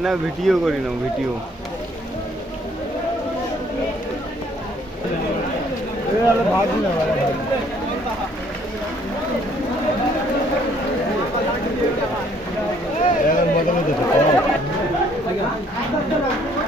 না ভিডিও করি না ভিডিও ভাব দেখলাম ভাব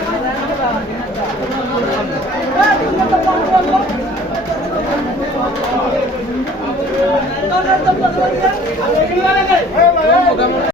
মোটামুটি